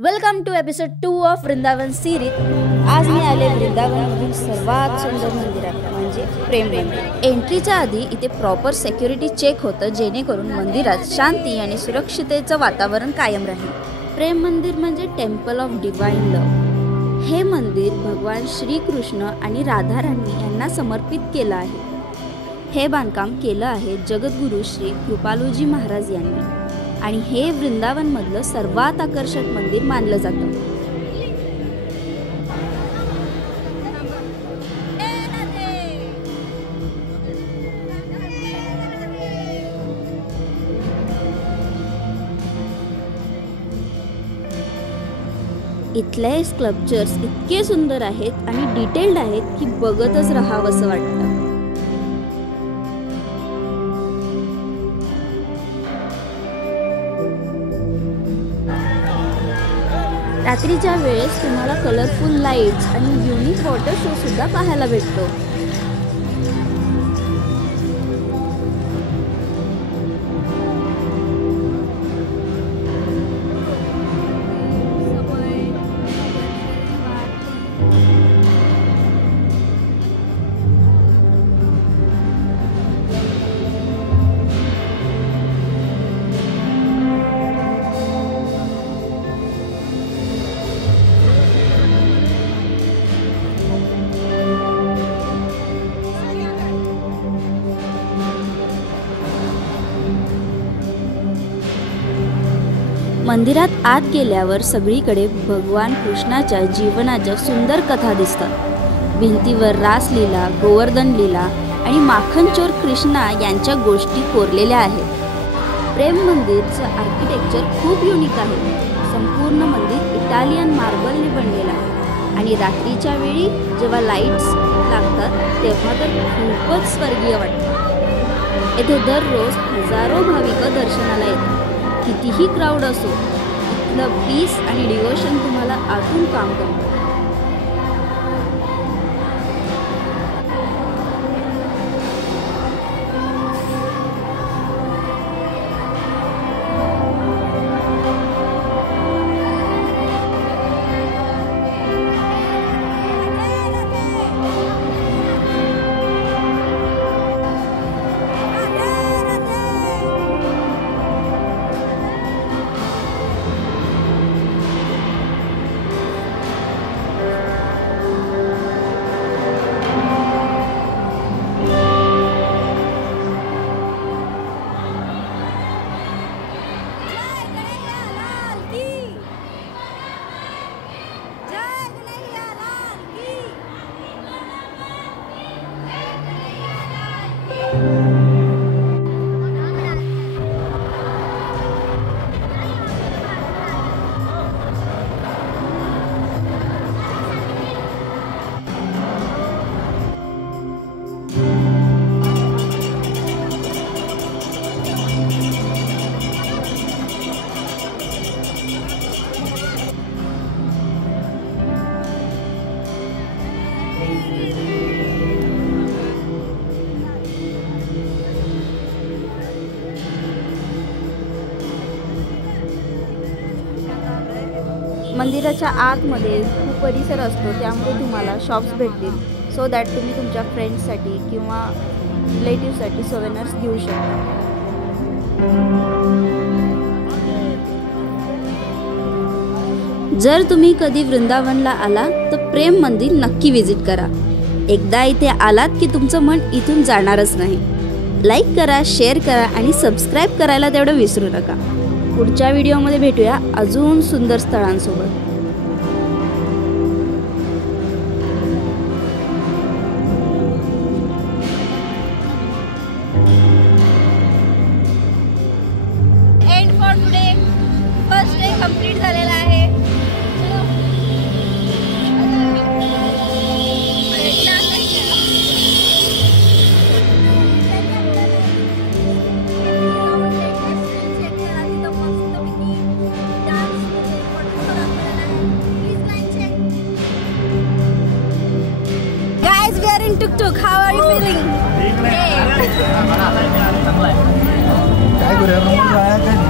Welcome to episode 2 of Vrindavan series. आज मी आले वृंदावनमधील सर्वात सुंदर मंदिरात म्हणजे प्रेम मंदिर। एंट्रीच्या आधी इथे प्रॉपर सिक्युरिटी चेक होतं, जेणेकरून मंदिरात शांती आणि सुरक्षिततेचं वातावरण कायम राहील। प्रेम मंदिर म्हणजे टेम्पल ऑफ डिवाइन लव। हे मंदिर भगवान श्रीकृष्ण आणि राधा राणी यांना समर्पित केलं आहे। हे बांधकाम केलं आहे जगद्गुरू श्री कृपालूजी महाराज यांनी आणि हे वृंदावनमधलं सर्वात आकर्षक मंदिर मानलं जातं। इथले स्कल्पचर्स इतके सुंदर आहेत आणि डिटेल्ड आहेत की बघतच राहावंसं वाटतं। रात्रीच्या वेळेस तुम्हाला कलरफुल लाईट्स आणि युनिक वॉटर शो सुद्धा पाहायला भेटतो। मंदिरात आत गेल्यावर सगळीकडे भगवान कृष्णाच्या जीवनाच्या सुंदर कथा दिसतात। भिंतीवर रासलीला, गोवर्धन लीला आणि माखनचोर कृष्णा यांच्या गोष्टी कोरलेल्या आहेत। प्रेम मंदिरचं आर्किटेक्चर खूप युनिक आहे। संपूर्ण मंदिर इटालियन मार्बलने बनलेलं आहे आणि रात्रीच्या वेळी जेव्हा लाईट्स लागतात तेव्हा तर खूपच स्वर्गीय वाटतं। येथे दररोज हजारो भाविक दर्शनाला येतात। कितीही क्राऊड असो, इथलं पीस आणि डिवोशन तुम्हाला आतून काम करतं। मंदिराच्या आतमध्ये खूप परिसर असतो, त्यामुळे तुम्हाला शॉप्स भेटतील सो दॅट तुम्ही तुमच्या फ्रेंड्ससाठी किंवा रिलेटिव्हसाठी सोवेनर्स घेऊ शकता। जर तुम्ही कधी वृंदावनला आला तर प्रेम मंदिर नक्की विजिट करा। एकदा इथे आलात की तुमचं मन इथून जाणारच नाही। लाईक करा, शेअर करा आणि सबस्क्राईब करायला तेवढं विसरू नका। पुढच्या व्हिडिओमध्ये भेटूया अजून सुंदर स्थळांसोबत। And for today first day complete झालेला आहे। Tuk-tuk, how are you feeling? Hey. Cái của em nó